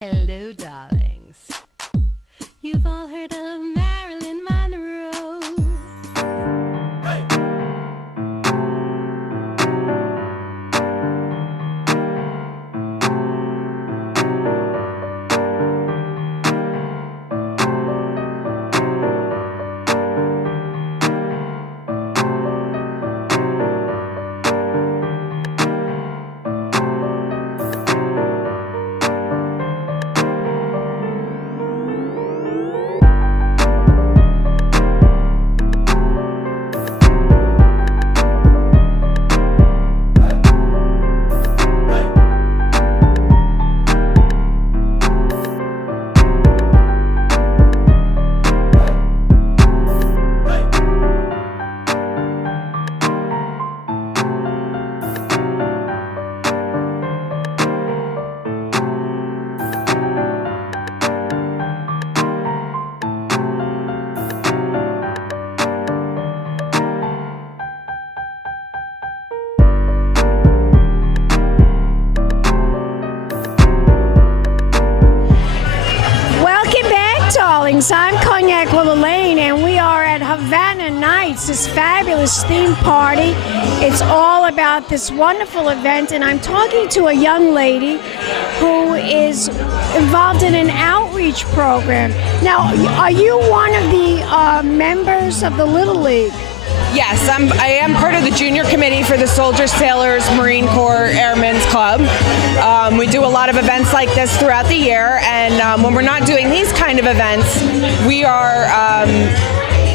Hello, darlings. You've all heard of Marilyn Monroe. I'm Cognac Wellerlane, and we are at Havana Nights, this fabulous theme party. It's all about this wonderful event, and I'm talking to a young lady who is involved in an outreach program. Now, are you one of the members of the Little League? Yes, I am part of the junior committee for the Soldiers, Sailors, Marine Corps Airmen's Club. We do a lot of events like this throughout the year, and when we're not doing these kind of events,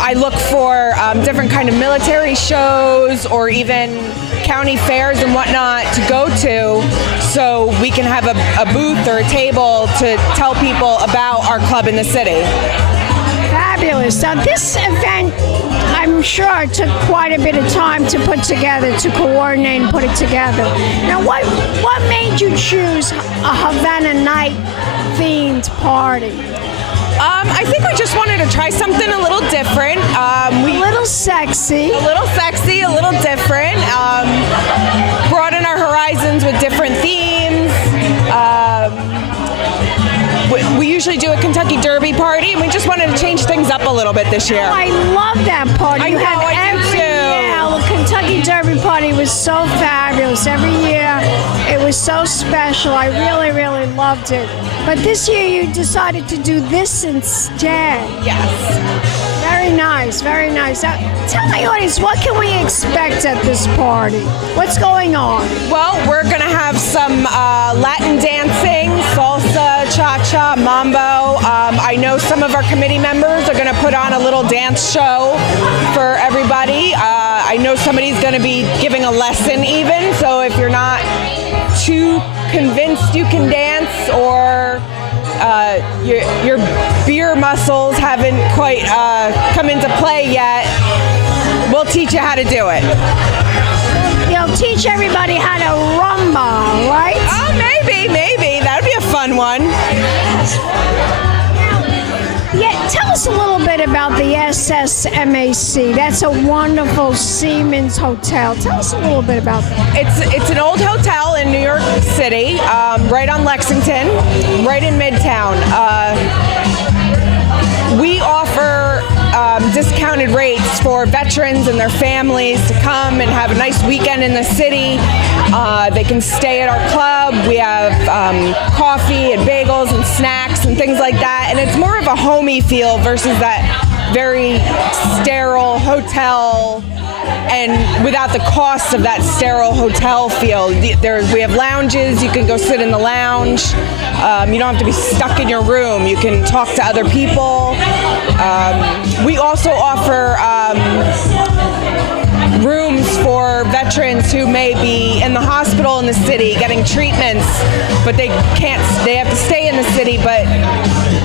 I look for different kind of military shows or even county fairs and whatnot to go to, so we can have a booth or a table to tell people about our club in the city. Fabulous. Now, this event, I'm sure, took quite a bit of time to put together, to coordinate and put it together. Now, what made you choose a Havana Night themed party? I think we just wanted to try something a little different. A little sexy. A little sexy, a little different. Broaden our horizons with different themes. We usually do a Kentucky Derby party, and we just wanted to change things up a little bit this year. I love that party. I do too. Yeah, the Kentucky Derby party was so fabulous. Every year, it was so special. I really, really loved it. But this year, you decided to do this instead. Yes. Very nice, very nice. Now, tell my audience, what can we expect at this party? What's going on? Well, we're going to have some Latin dancing, salsa, cha-cha, mambo. I know some of our committee members are going to put on a little dance show for everybody. I know somebody's going to be giving a lesson even, so if you're not too convinced you can dance, or your beer muscles haven't quite come into play yet, we'll teach you how to do it. You'll teach everybody how to rumba, right? Oh, maybe. That'd be a fun one. Yeah, tell us a little bit about the SSMAC. That's a wonderful Seamen's hotel. Tell us a little bit about that. It's an old hotel in New York City, right on Lexington, right in Midtown. We offer discounted rates for veterans and their families to come and have a nice weekend in the city. They can stay at our club. We have coffee and bagels and snacks and things like that. And it's more of a homey feel versus that very sterile hotel, and without the cost of that sterile hotel feel. We have lounges. You can go sit in the lounge. You don't have to be stuck in your room. You can talk to other people. We also offer rooms for veterans who may be in the hospital in the city getting treatments, but they have to stay in the city, but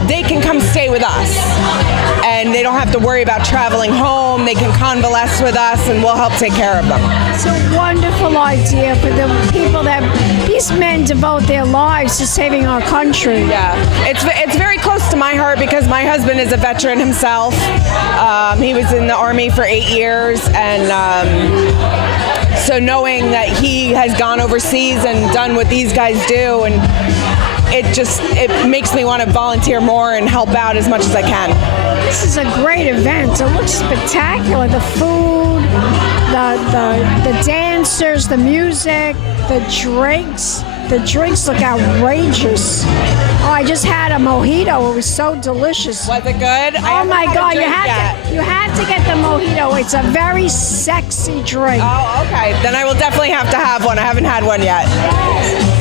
they can come stay with us, and they don't have to worry about traveling home. They can convalesce with us, and we'll help take care of them. It's a wonderful idea for the people that these men devote their lives to saving our country. Yeah, it's very close to my heart because my husband is a veteran himself. He was in the Army for 8 years, and so knowing that he has gone overseas and done what these guys do, and it makes me want to volunteer more and help out as much as I can. This is a great event. It looks spectacular. The food, the dancers, the music, the drinks. The drinks look outrageous. Oh, I just had a mojito. It was so delicious. Was it good? Oh my God! You had to get the mojito. It's a very sexy drink. Oh, okay. Then I will definitely have to have one. I haven't had one yet.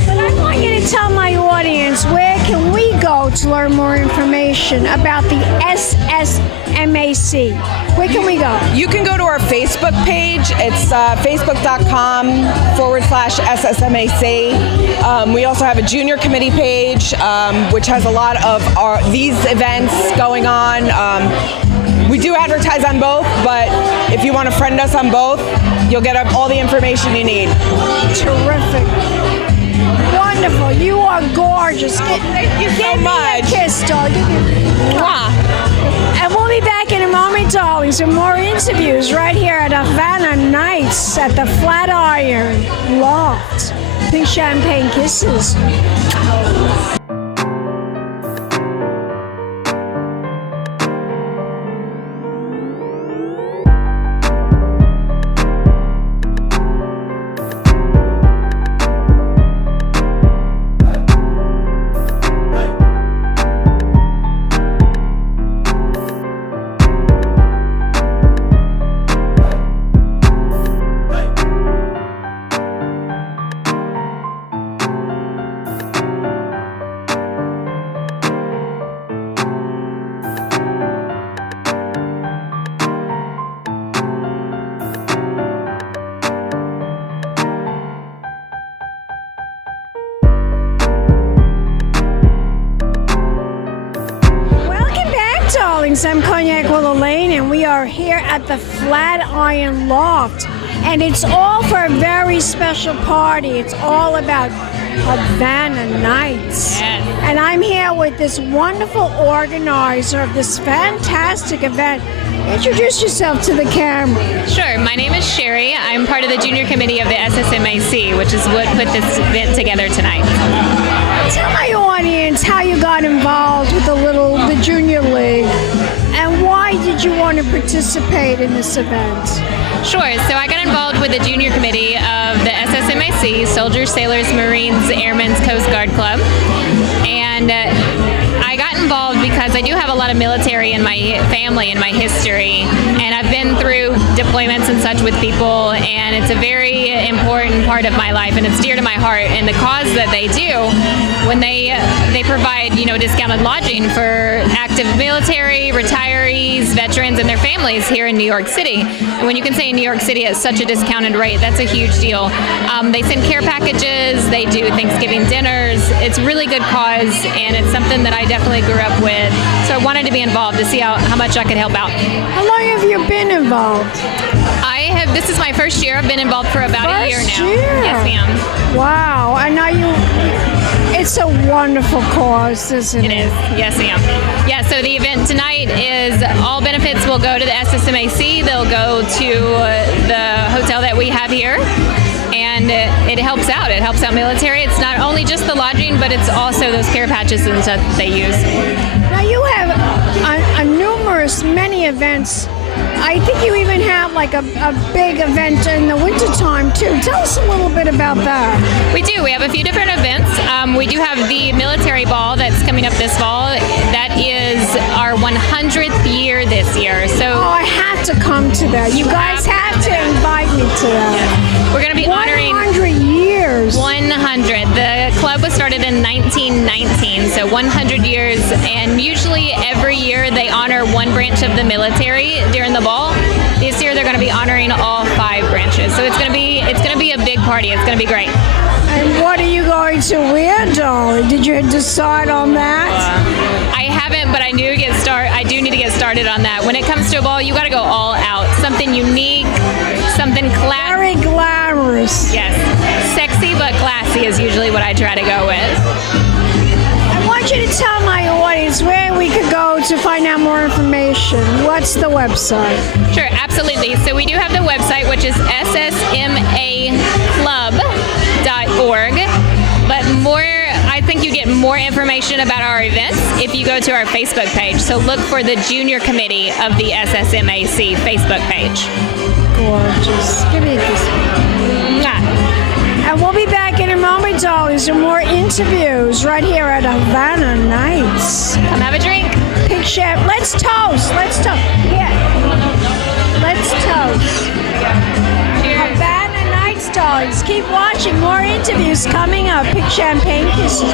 But I want you to tell my audience, where can we go to learn more information about the SSMAC? Where can we go? You can go to our Facebook page. It's facebook.com/SSMAC. We also have a junior committee page, which has a lot of these events going on. We do advertise on both, but if you want to friend us on both, you'll get all the information you need. Terrific. Wonderful. You are gorgeous. Thank you so much. Give me a kiss, darling. And we'll be back in a moment, darlings, with more interviews right here at Havana Nights at the Flatiron Loft. Pink champagne kisses. I'm Cognac Wellerlane, and we are here at the Flatiron Loft, and it's all for a very special party. It's all about Havana Nights. Yes. And I'm here with this wonderful organizer of this fantastic event. Introduce yourself to the camera. Sure. My name is Sherry. I'm part of the junior committee of the SSMAC, which is what put this event together tonight. Tell my audience how you got involved with the junior league, and why did you want to participate in this event? Sure. So I got involved with the junior committee of the SSMAC, Soldiers, Sailors, Marines, Airmen's Coast Guard Club, and I got involved because I do have a lot of military in my family and my history, and I've been through deployments and such with people, and it's a very important part of my life, and it's dear to my heart. And the cause that they do, when they provide, discounted lodging for active military, retirees, veterans, and their families here in New York City. And when you can say in New York City at such a discounted rate, that's a huge deal. They send care packages, they do Thanksgiving dinners. It's a really good cause, and it's something that I definitely grew up with. So I wanted to be involved to see how much I could help out. How long have you been involved? This is my first year. I've been involved for about a year now. Yes, ma'am. Wow. And now it's a wonderful cause, isn't it? It is. Yes, ma'am. Yeah, so the event tonight is all benefits will go to the SSMAC. They'll go to the hotel that we have here. And it helps out. It helps out military. It's not only just the lodging, but it's also those care patches and stuff that they use. Now you have many events. I think you even have like a big event in the wintertime too. Tell us a little bit about that. We do. We have a few different events. We do have the military ball that's coming up this fall. That is our 100th year this year. So I have to come to that. You guys have to invite me to that. Yes. We're going to be honoring 100 years. 100. The club was started in 1919, so 100 years. And usually every year they honor one branch of the military during the ball. This year they're going to be honoring all 5 branches. So it's going to be a big party. It's going to be great. And what are you going to wear, darling? Did you decide on that? I haven't, but I do need to get started on that. When it comes to a ball, you got to go all out. Something unique, something classy. Very glamorous. Yes. Sexy but classy is usually what I try to go with. I want you to tell my audience where we could go to find out more information. What's the website? Sure, absolutely. So we do have the website, which is ssmaclub.org. But I think you get get more information about our events if you go to our Facebook page. So look for the Junior Committee of the SSMAC Facebook page. Gorgeous. Give me a kiss. Mwah. And we'll be back in a moment, darlings, with more interviews right here at Havana Nights. Come have a drink. Pink Chef. Let's toast. Let's toast. Yeah. Let's toast. Cheers. Havana Nights, darlings. Keep watching. More interviews coming up. Pink champagne kisses.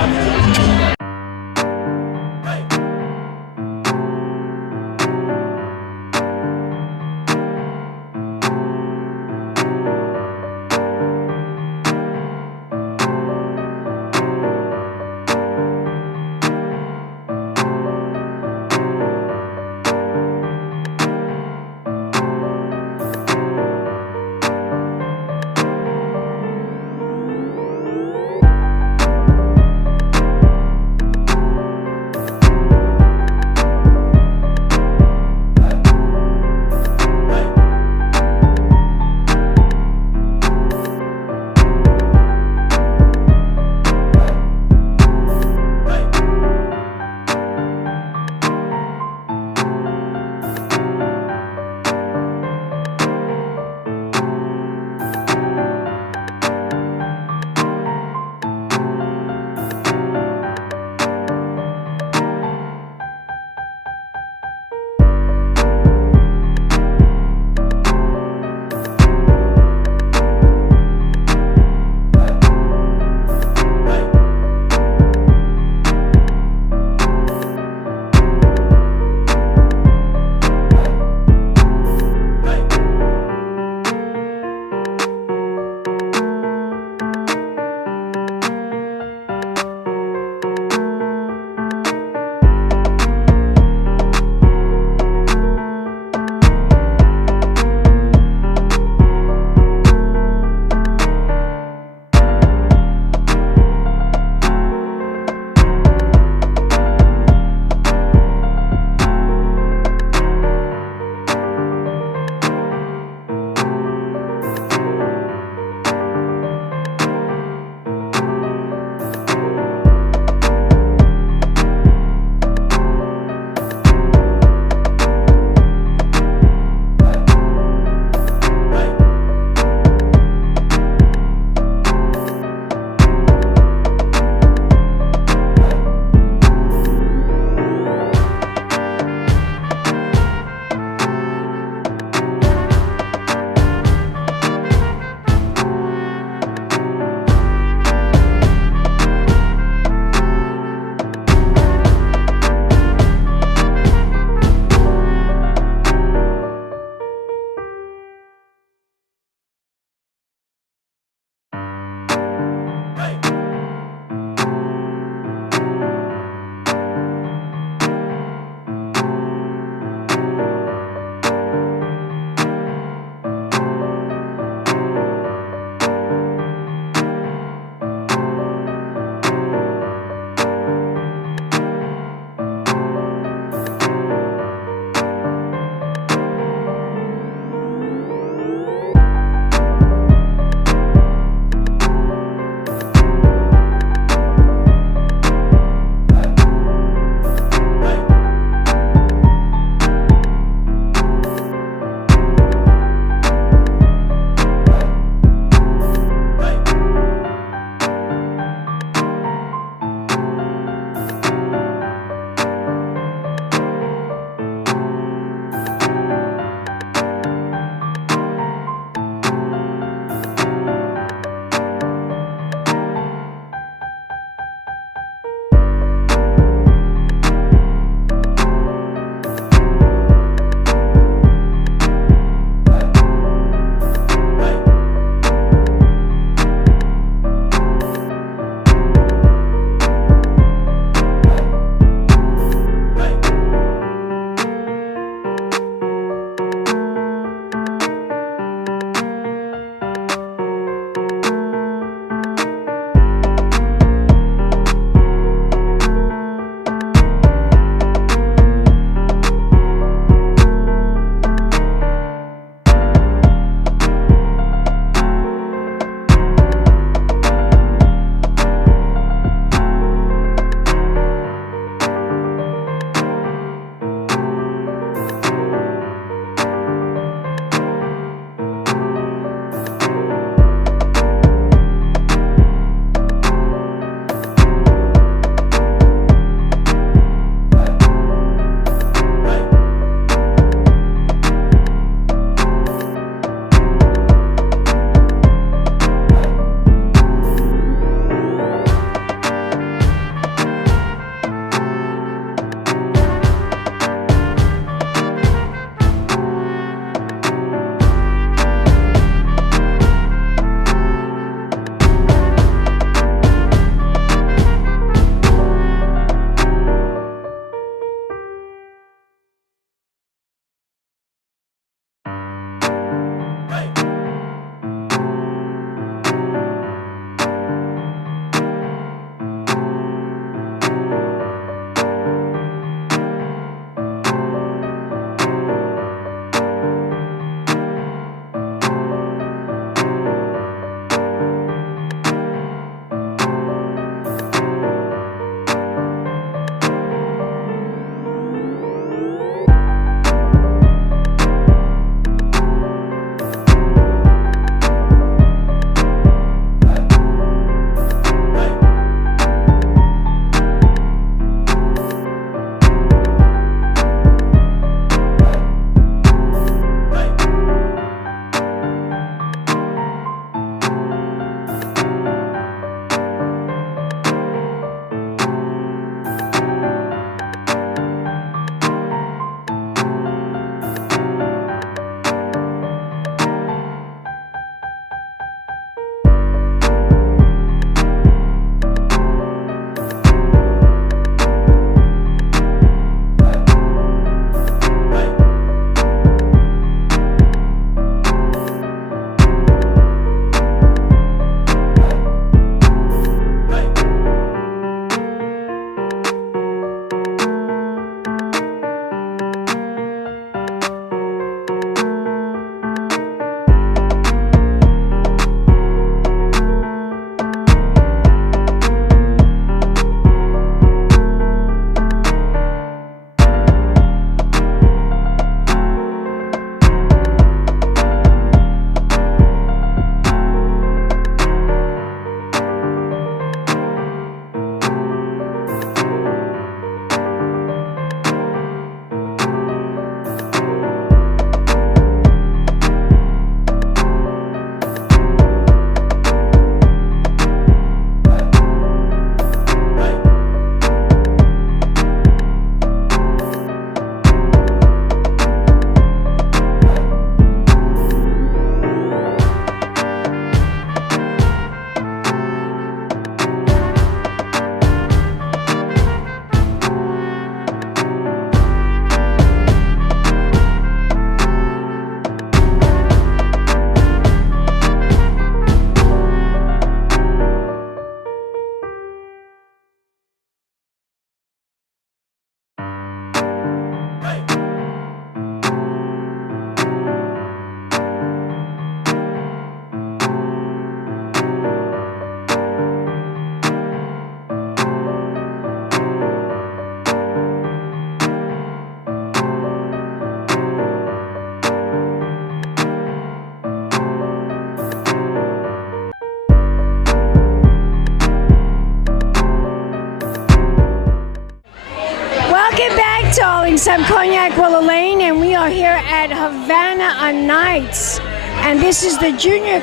Darlings, I'm Cognac Wellerlane, and we are here at Havana on Nights. And this is the Junior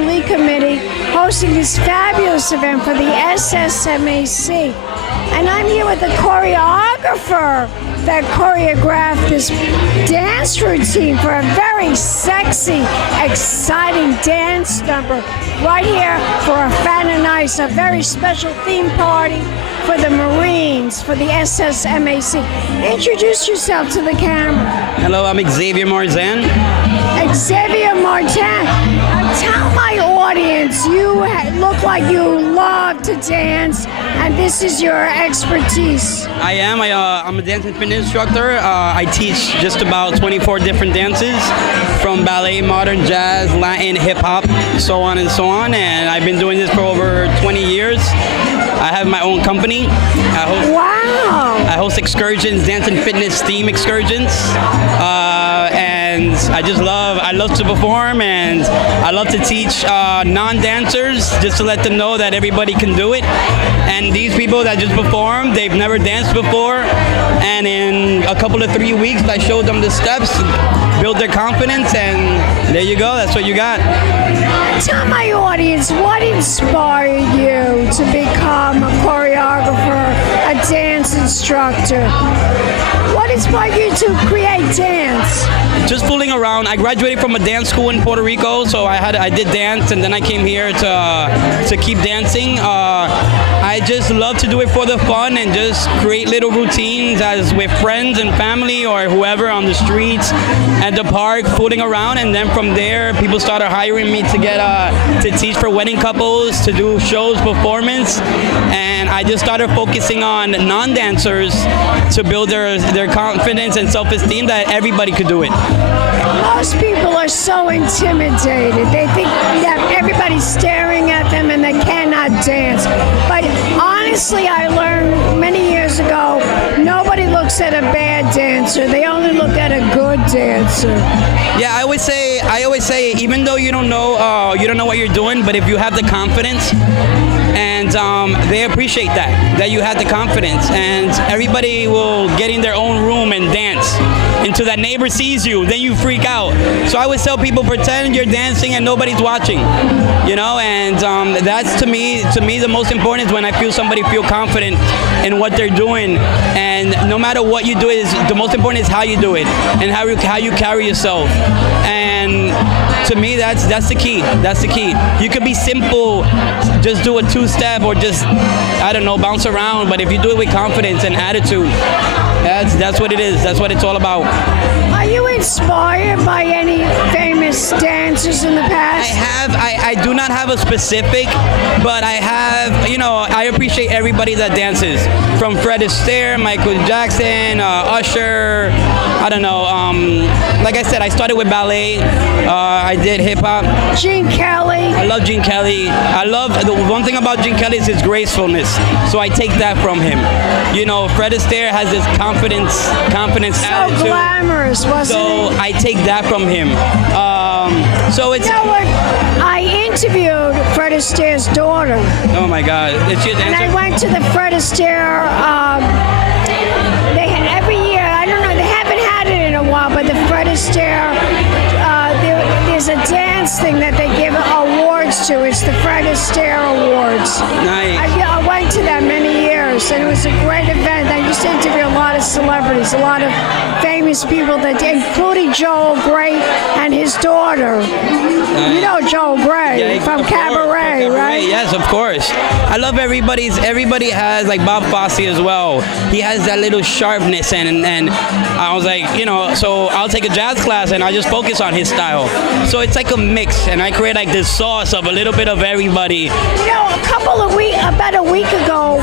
League Committee, hosting this fabulous event for the SSMAC. And I'm here with the choreographer that choreographed this dance routine for a very sexy, exciting dance number right here for Havana Nights, a very special theme party for the Marines, for the SSMAC. Introduce yourself to the camera. Hello, I'm Xavier Marzan. Xavier Marzan. Tell my audience, you look like you love to dance, and this is your expertise. I am. I'm a dance and fitness instructor. I teach just about 24 different dances, from ballet, modern, jazz, Latin, hip-hop, so on and so on. And I've been doing this for over 20 years. I have my own company. I host excursions, dance and fitness theme excursions. And I love to perform, and I love to teach non-dancers just to let them know that everybody can do it. And these people that just perform, they've never danced before, and in a couple of 3 weeks I showed them the steps, build their confidence, and there you go, that's what you got. Tell my audience, what inspired you to become a choreographer, a dance instructor? What inspired you to create dance? Just fooling around. I graduated from a dance school in Puerto Rico, so I did dance, and then I came here to keep dancing. I just love to do it for the fun and just create little routines as with friends and family or whoever on the streets, at the park, fooling around, and then from there people started hiring me to teach for wedding couples, to do shows, performance, and I just started focusing on non-dancers to build their confidence and self-esteem that everybody could do it. Most people are so intimidated. They think that everybody's staring at them and they cannot dance. But honestly, I learned many years ago, nobody looks at a bad dancer. They only look at a good dancer. Yeah, I always say, even though you don't know what you're doing, but if you have the confidence, and they appreciate that you have the confidence, and everybody will get in their own room and dance until that neighbor sees you, then you freak out. So I always tell people, pretend you're dancing and nobody's watching, and that's to me the most important is when I feel somebody feel confident in what they're doing, and no matter what you do, the most important is how you do it and how you carry yourself. And to me, that's the key. That's the key. You could be simple, just do a two-step, or just, I don't know, bounce around. But if you do it with confidence and attitude, that's what it is. That's what it's all about. Are you inspired by any famous dancers in the past? I do not have a specific, but I have, I appreciate everybody that dances. From Fred Astaire, Michael Jackson, Usher, I don't know. Like I said, I started with ballet. I did hip-hop. Gene Kelly. I love Gene Kelly. The one thing about Gene Kelly is his gracefulness. So I take that from him. Fred Astaire has this confidence attitude. So glamorous, wasn't he? So I take that from him. So it's... You know what? I interviewed Fred Astaire's daughter. Oh my God. It's your dancer? And I went to the Fred Astaire, every year, I don't know, they haven't had it in a while, but the Fred Astaire, there's a dance thing that they give awards to. It's the Fred Astaire Awards. Nice. I went to that many years, and it was a great event. I used to interview a lot of celebrities, a lot of famous people, including Joel Grey and his daughter. You know Joel Grey from Cabaret, right? Yes, of course. I love everybody has, like Bob Fosse as well. He has that little sharpness, and I was like, so I'll take a jazz class and I just focus on his style. So it's like a mix, and I create like this sauce of a little bit of everybody. About a week ago,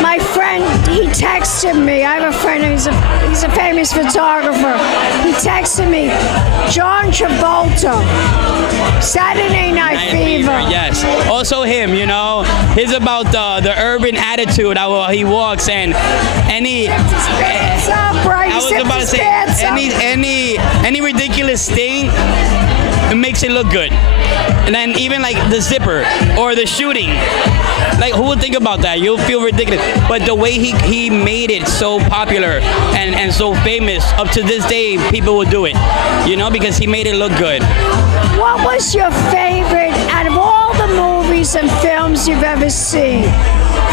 my friend, he texted me. I have a friend, he's a famous photographer. He texted me, John Travolta, Saturday Night Fever. Yes. Also him, he's about the urban attitude, how he walks, and any... I was about to say, any ridiculous thing, it makes it look good. And then even like the zipper or the shooting, like who would think about that? You'll feel ridiculous. But the way he made it so popular and so famous, up to this day, people will do it, you know, because he made it look good. What was your favorite out of all the movies and films you've ever seen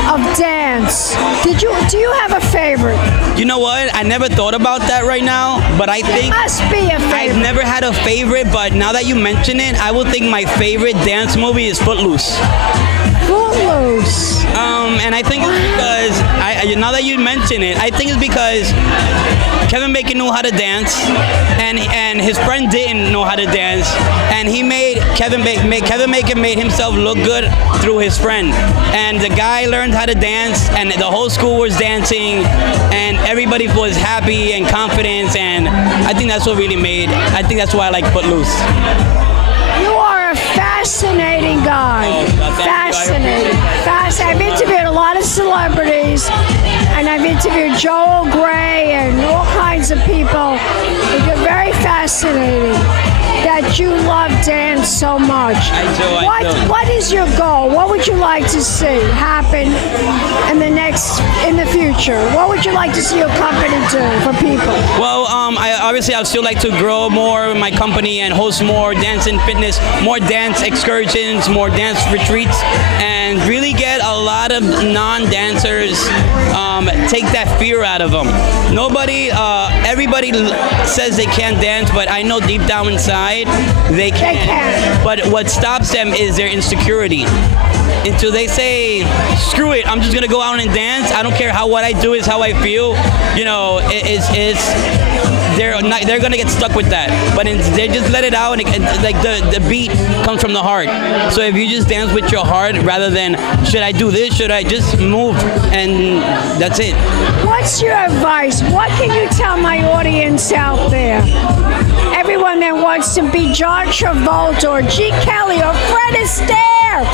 of dance? Do you have a favorite? You know what? I never thought about that right now, but I think must be a favorite. I've never had a favorite, but now that you mention it, I will think my favorite dance movie is Footloose. Footloose. And I think it's because now that you mention it, I think it's because Kevin Bacon knew how to dance, and his friend didn't know how to dance, and he made Kevin Bacon made himself look good through his friend, and the guy learned how to dance, and the whole school was dancing, and everybody was happy and confident, and I think that's what really made. I think that's why I like Footloose. You are a fascinating guy. Fascinating. I've interviewed a lot of celebrities, and I've interviewed Joel Grey and all kinds of people. It's very fascinating that you love dance so much. I do. What is your goal? What would you like to see happen in the future? What would you like to see your company do for people? Well, I'd still like to grow more my company and host more dance and fitness, more dance excursions, more dance retreats, and really get a lot of non-dancers, take that fear out of them. Everybody says they can't dance, but I know deep down inside they can. But what stops them is their insecurity. Until they say, screw it, I'm just gonna go out and dance. I don't care what I do is how I feel. You know, they're gonna get stuck with that. But they just let it out, and like the beat comes from the heart. So if you just dance with your heart rather than should I do this, should I just move, and that's it. What's your advice? What can you tell my audience out there? Everyone that wants to be John Travolta or G. Kelly or Fred Astaire.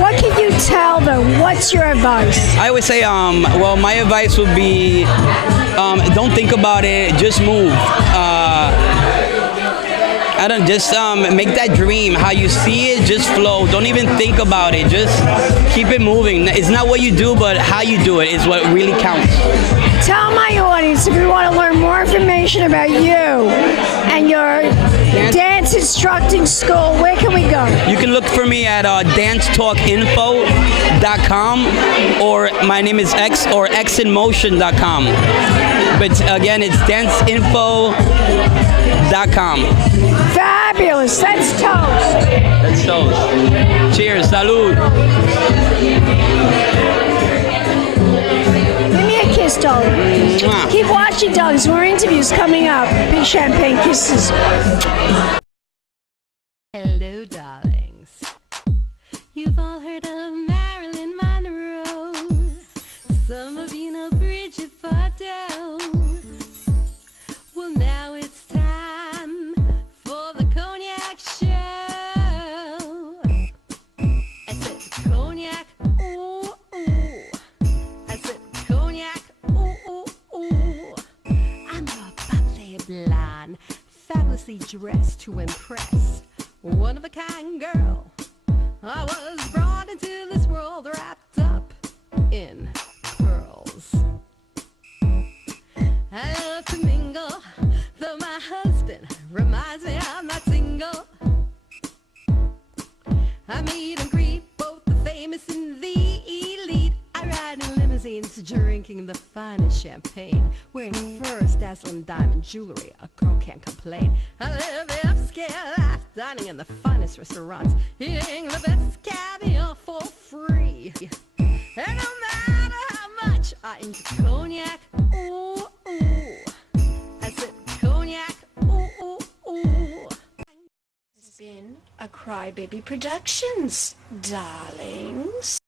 What can you tell them? What's your advice? I always say, well, my advice would be, don't think about it, just move. Make that dream. How you see it, just flow. Don't even think about it. Just keep it moving. It's not what you do, but how you do it is what really counts. Tell my audience, if you want to learn more information about you and your dance instructing school, where can we go? You can look for me at dancetalkinfo.com, or my name is X, or xinmotion.com. But again, it's danceinfo.com. Fabulous. Let's toast. Let's toast. Cheers. Salud. Give me a kiss, darling. Mwah. Keep watching, darlings. More interviews coming up. Big champagne kisses. Hello, darlings. You've all heard of Marilyn Monroe. Some of you know Bridget Bardot. Well, now it's time for the Cognac show. I said Cognac, ooh, ooh. I said Cognac, ooh, ooh, ooh. I'm a bubbly blonde, fabulously dressed to impress. One of a kind girl. I was brought into this world wrapped up in pearls. I love to mingle, though my husband reminds me I'm not single. I meet and greet both the famous and the elite. I ride in limousines, drinking the finest champagne, wearing furs, dazzling diamond jewelry. A girl can't complain. I live the upscale life, dining in the finest restaurants, eating the best caviar for free. And no matter how much I enjoy cognac, ooh, ooh. I said cognac, ooh, ooh, ooh. It's been a Crybaby Productions, darlings.